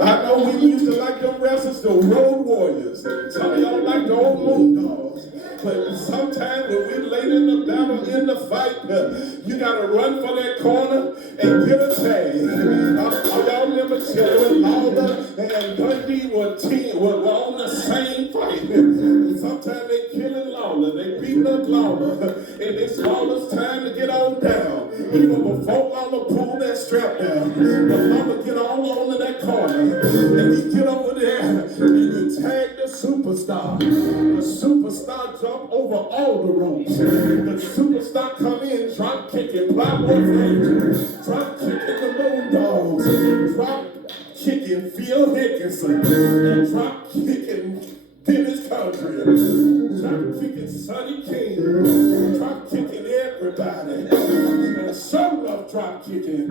I know we used to like them wrestlers, the Road Warriors. Some of y'all like the old Moondogs. But sometimes when we late in the battle, in the fight, you gotta run for that corner and get a tag. Y'all remember when Lawler and Dundee were on the same fight. Sometimes they killing Lawler, they beating up Lawler, and it's Lawler's time to get on down. Even before Lawler pulled that strap down, but Lawler get all over that corner, and he get over there and he tag the superstar. The superstar jump over all the ropes. The superstar come in, drop kicking Plotworth Ranger, drop kicking the Moondogs, drop kicking Phil Hickinson, and drop kicking Dennis Country, drop kicking Sonny King, drop kicking everybody, and so enough drop kicking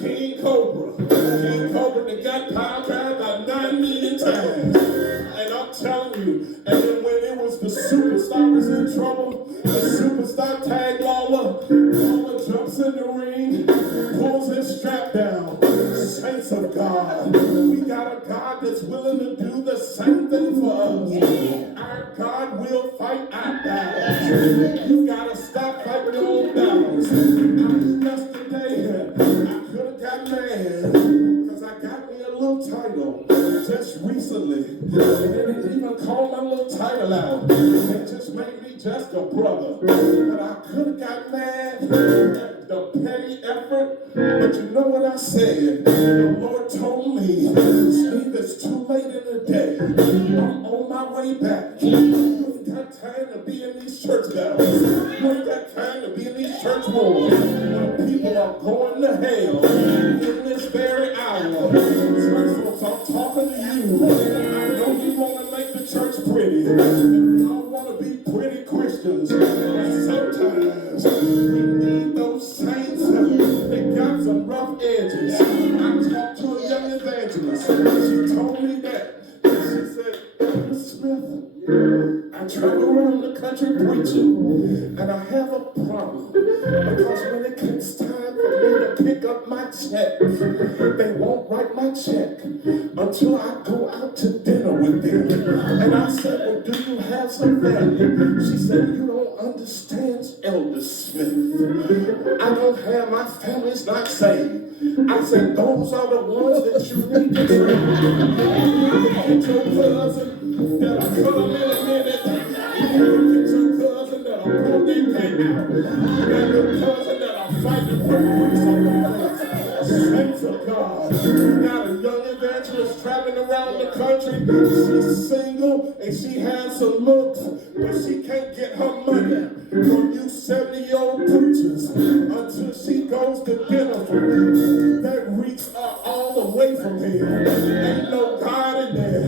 King Cobra. King Cobra that got power drive about 9 million times. And I'm telling you, and then when it was the superstar was in trouble, the superstar tagged Lawler. Lawler jumps in the ring, pulls his strap down. Saints of God, we got a God that's willing to do the same thing for us. Our God will fight our battles. You gotta stop fighting your own battles. Yesterday, I could have got mad because I got me a little title just recently. And they didn't even call my little title out. They just made me just a brother. But I could have got mad at the petty effort. But you know what I said? The Lord told me, Steve, it's too late in the day. I'm on my way back. You ain't got time to be in these church battles. You ain't got time to be in these church wars. When people are going to hell in this very hour. Church folks, I'm talking to you. I know you want to make the church pretty. And we all want to be pretty Christians. But sometimes we need those saints that got some rough edges. I talked to a young evangelist. She told me that. She said, Elder Smith, I travel around the country preaching, and I have a problem. Because when it comes time for me to pick up my check, they won't write my check until I go out to dinner with them. And I said, well, do you have some family? She said, you don't understand, Elder Smith. I don't have, my family's not saved. I said, those are the ones that you need to train. Get your cousin that'll come in a minute. Get your cousin that'll pull their back out. Get your cousin that'll fight the police on the face. Saints of God. Got a young evangelist traveling around the country. She's single and she has some looks, but she can't get her money from you 70-year-old preachers until she goes to dinner for me. That reeks are all away from here. Ain't no God in there.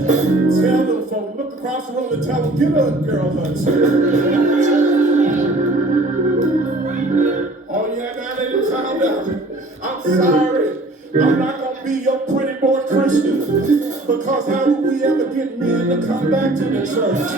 Tell them folks, look across the room and tell them, give her a girl hug. Oh yeah, now they just found out. I'm sorry. I'm not going to be your pretty boy Christian, because how would we ever get men to come back to the church?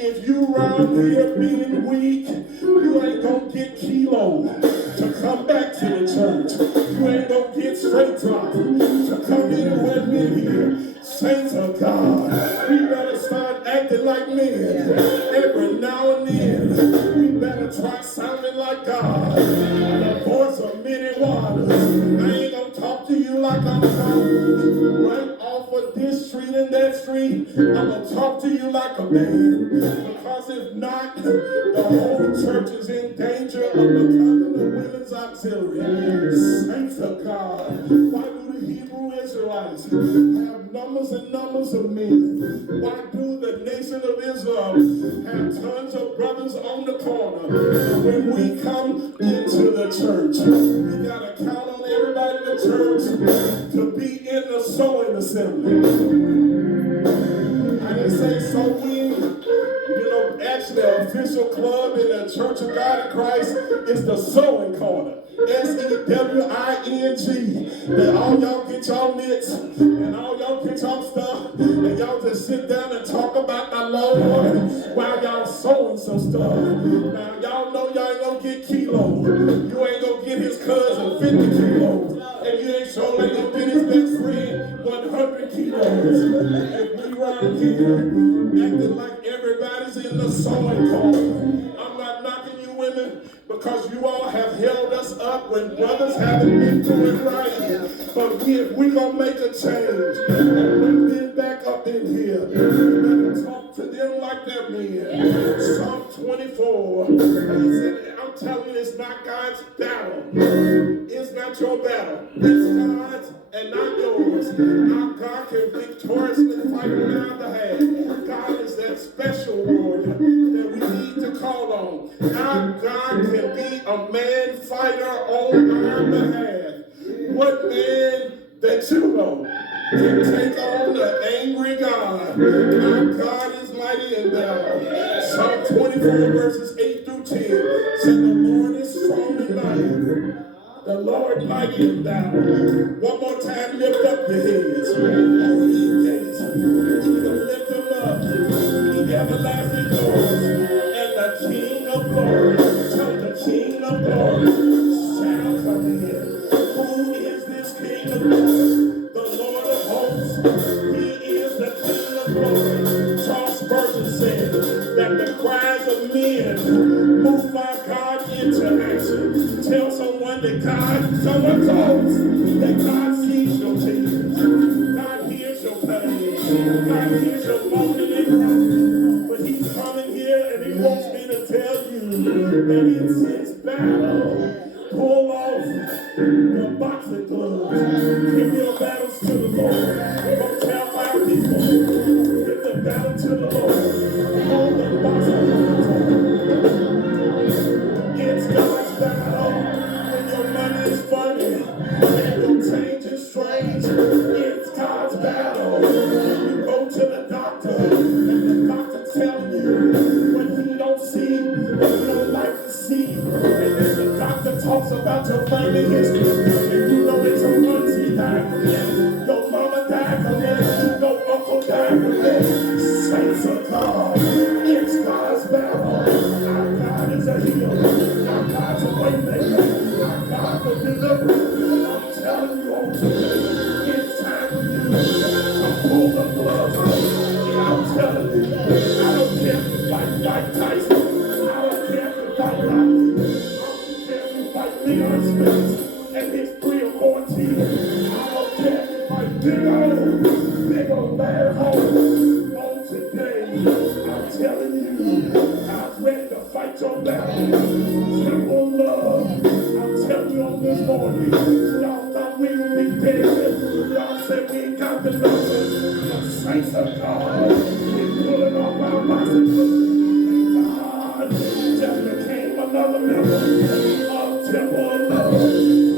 If you around here being weak, you ain't going to get Kilo to come back to the church. You ain't going to get Straight Drop to come anywhere near here. Saints of God, we better start acting like men. Every now and then, we better try sounding like God. The voice of many waters. I ain't going to talk to you like I'm talking right off of this street and that street. I'm going to talk to you like a man. Because if not, the whole church is in danger of becoming a women's auxiliary. Saints of God, why do the Hebrew Israelites have numbers and numbers of men? Why do the nation of Israel have tons of brothers on the corner? When we come into the church, we got to count on everybody in the church to be in the sowing assembly. I didn't say so we. Actually, an official club in the Church of God in Christ is the Sewing Corner. SEWING. That all y'all get y'all mitts and all y'all get y'all stuff and y'all just sit down and talk about the Lord while y'all sewing some stuff. Now, y'all know y'all ain't gonna get Kilo. You ain't gonna get his cousin 50 kilos. And you ain't So like gonna get his best friend 100 kilos. And we round here acting like everybody's in the sewing corner. I'm not knocking you women because you all have held us up when brothers haven't been doing right. But if we gonna make a change, and bring men back up in here, we better talk to them like they're men. Psalm 24, he said, I'm telling you, it's not God's battle. It's not your battle. It's God's and not yours. Our God can victoriously fight on our behalf. God is that special warrior that we need to call on. Our God can be a man fighter on our behalf. What man that you know can take on the angry God? Our God is mighty in battle. Psalm 24 verses 8 through 10 said the Lord is strong in mighty. The Lord mighty in battle. One more time, lift up your heads. All ye gates, lift them up. The everlasting doors. And the King of glory, tell the King of glory, shall come in. Who is this King of glory? The Lord of hosts. He is the King of glory. Charles Spurgeon said that the cries of men move our God into action. Tell someone that someone knows that God sees your tears. God hears your pain. God hears your moaning and crying. But he's coming here and he wants me to tell you that it's his battle. Pull off your boxing gloves. Give your battles to the Lord. Go tell my people. Give the battle to the Lord. Hold the boxing gloves. It's God's battle. When your money is funny and your change is strange, it's God's battle. When you go to the doctor and the doctor telling you what he don't see, what you don't like to see, and then the doctor talks about your family history, and you know that your auntie died from that, your mama died from that, your uncle died from that. Saints of God, it's God's battle. Our God is a healer. Our God's a waymaker. Our God will deliver. I'm telling you on today, it's time for you to pull the gloves off. Yeah, I'm telling you, I don't care if you fight Mike Tyson. I don't care if you fight Rocky. I don't care if you fight Leon Spence and his 3 or 4 teams. I don't care if you fight big old bad home. On today, I'm telling you, I'm ready to fight your battle. Simple love. I'm telling you on this morning, y'all thought we would be dead. Y'all said we ain't got the numbers. The saints of God, we pulling off our bicycles. And God just became another member of Temple of Love.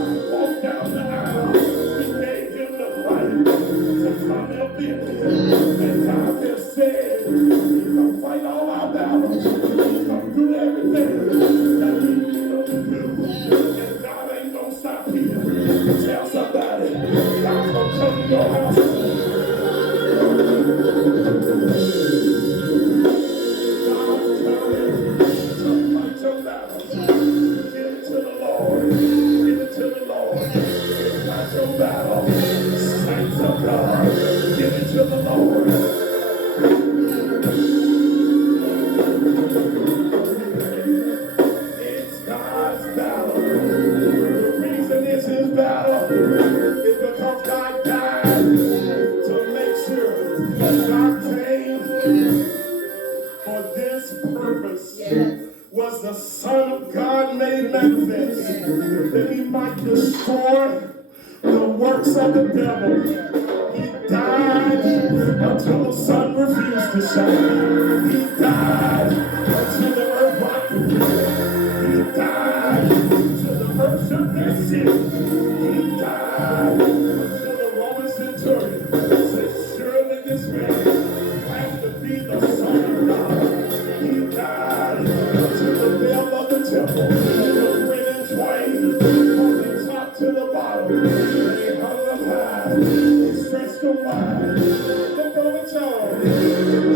I walked down the aisle. We gave him the right to come up in here. And God just said, he's gonna fight all our battles. He's gonna do everything that we need him to do. And God ain't gonna stop here. Tell somebody, God's gonna come to your house. God's coming to fight your battles. Give it to the Lord. Give it to the Lord. It's not your battle. Saints of God, give it to the Lord. It's God's battle. The reason it's his battle is because God died to make sure that God came for this purpose. Yes. Was the Son of God made manifest that he might destroy the works of the devil. He died until the sun refused to shine. He died until the earth rocked again. He died until the earth shook their city. He died until the Roman centurion said, surely this man has to be the Son of God. He died until the veil of the temple was rent in twain from the top to the bottom. And he hung up high. He stretched them wide. Look over y'all.